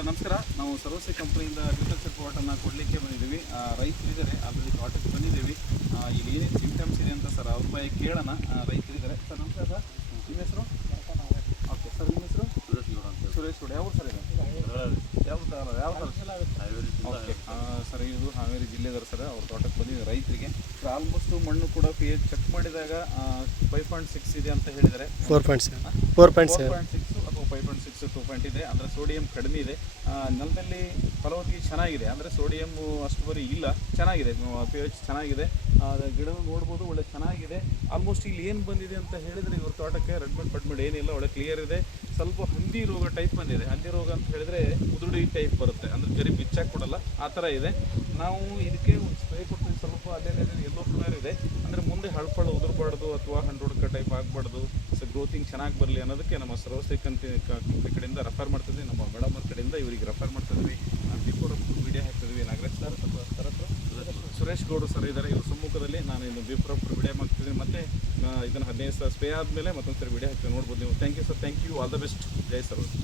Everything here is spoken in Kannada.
ಸರ್ ನಮಸ್ಕಾರ. ನಾವು ಸರ್ವಸಿ ಕಂಪನಿಯಿಂದ ಅಗ್ರಿಕಲ್ಚರ್ ಪ್ರಾಡಕ್ಟನ್ನು ಕೊಡಲಿಕ್ಕೆ ಬಂದಿದ್ದೀವಿ. ರೈತರಿದ್ದಾರೆ, ಆಲ್ರೆಡಿ ತೋಟಕ್ಕೆ ಬಂದಿದ್ದೀವಿ. ಇಲ್ಲಿ ಏನೇನು ಸಿಂಪ್ಟಮ್ಸ್ ಇದೆ ಅಂತ ಸರ್ ಅವ್ರ ಬಾಯಿ ಕೇಳೋಣ. ರೈತರಿದ್ದಾರೆ ಸರ್. ನಮಸ್ಕಾರ ಸರ್, ನಿಮ್ಮ ಹೆಸರು? ಓಕೆ ಸರ್, ನಿಮ್ಮ ಹೆಸರು? ಸುರೇಶ್ ಗೌಡ. ಯಾವ ಸರ್ ಇದೆ? ಯಾವ ಓಕೆ ಸರ್, ಇದು ಹಾವೇರಿ ಜಿಲ್ಲೆದಾರ ಸರ್. ಅವ್ರ ತೋಟಕ್ಕೆ ಬಂದಿದೆ ರೈತರಿಗೆ. ಸರ್ ಆಲ್ಮೋಸ್ಟ್ ಮಣ್ಣು ಕೂಡ ಪೇಜ್ ಚೆಕ್ ಮಾಡಿದಾಗ 5.6 ಇದೆ ಅಂತ ಹೇಳಿದರೆ 4.6 ಅಥವಾ 5.6 2 ಇದೆ. ಅಂದರೆ ಸೋಡಿಯಂ ಕಡಿಮೆ ಇದೆ. ನೆಲದಲ್ಲಿ ಫಲವತ್ತತೆ ಚೆನ್ನಾಗಿದೆ, ಅಂದರೆ ಸೋಡಿಯಂ ಅಷ್ಟು ಬರೀ ಇಲ್ಲ, ಚೆನ್ನಾಗಿದೆ, pH ಚೆನ್ನಾಗಿದೆ. ಗಿಡ ನೋಡ್ಬೋದು, ಒಳ್ಳೆ ಚೆನ್ನಾಗಿದೆ. ಆಲ್ಮೋಸ್ಟ್ ಇಲ್ಲಿ ಏನು ಬಂದಿದೆ ಅಂತ ಹೇಳಿದರೆ ಇವ್ರ ತೋಟಕ್ಕೆ ರೆಡ್ ಮೆಡ್ ಪಡ್ ಮೆಡ್ ಏನಿಲ್ಲ, ಒಳ್ಳೆ ಕ್ಲಿಯರ್ ಇದೆ. ಸ್ವಲ್ಪ ಹಂದಿ ರೋಗ ಟೈಪ್ ಬಂದಿದೆ. ಹಂದಿ ರೋಗ ಅಂತ ಹೇಳಿದರೆ ಉದುಡಿ ಟೈಪ್ ಬರುತ್ತೆ, ಅಂದರೆ ಗರಿ ಬಿಚ್ಚಾಕ್ ಕೊಡಲ್ಲ, ಆ ಥರ ಇದೆ. ನಾವು ಇದಕ್ಕೆ ಒಂದು ಸ್ಪ್ರೇ ಕೊಡ್ತೀವಿ. ಸ್ವಲ್ಪ ಅಲ್ಲೇ ಎಲ್ಲೋ ಕಲರ್ ಇದೆ, ಅಂದರೆ ಮುಂದೆ ಹಳ್ಪಳ್ಳು ಉದುರಬಾರ್ದು ಅಥವಾ ಹಂಡ್ರೋಡ್ಕ ಟೈಪ್ ಆಗಬಾರ್ದು, ಸೊ ಗ್ರೋತಿಂಗ್ ಚೆನ್ನಾಗಿ ಬರಲಿ ಅನ್ನೋದಕ್ಕೆ ನಮ್ಮ ಸರ್ವಸಿ ಕಂಪನಿ ಕಡೆಯಿಂದ ರೆಫರ್ ಮಾಡ್ತಿದ್ವಿ. ನಮ್ಮ ಮೇಡಮ್ ಅವ್ರ ಕಡೆಯಿಂದ ಇವರಿಗೆ ರೆಫರ್ ಮಾಡ್ತಿದ್ವಿ. ಬಿಫೋರ್ ವಿಡಿಯೋ ಹಾಕ್ತಿದ್ವಿ. ನಾಗರಾಜ್ ಸರ್ ಅಥವಾ ಸುರೇಶ್ ಗೌಡ ಸರ್ ಇದ್ದಾರೆ. ಇವ್ರ ಸಮ್ಮುಖದಲ್ಲಿ ನಾನು ಇನ್ನು ಬಿಫೋರ್ ವಿಡಿಯೋ ಮಾಡ್ತಿದ್ದೀನಿ. ಮತ್ತು ಇದನ್ನು 15 ಸ್ಪ್ರೇ ಆದಮೇಲೆ ಮತ್ತೊಂದು ಸರಿ ವಿಡಿಯೋ ಹಾಕ್ತೀವಿ, ನೋಡ್ಬೋದು ನೀವು. Thank you sir, thank you, all the best. ಜೈ ಸರ್ವಸಿ.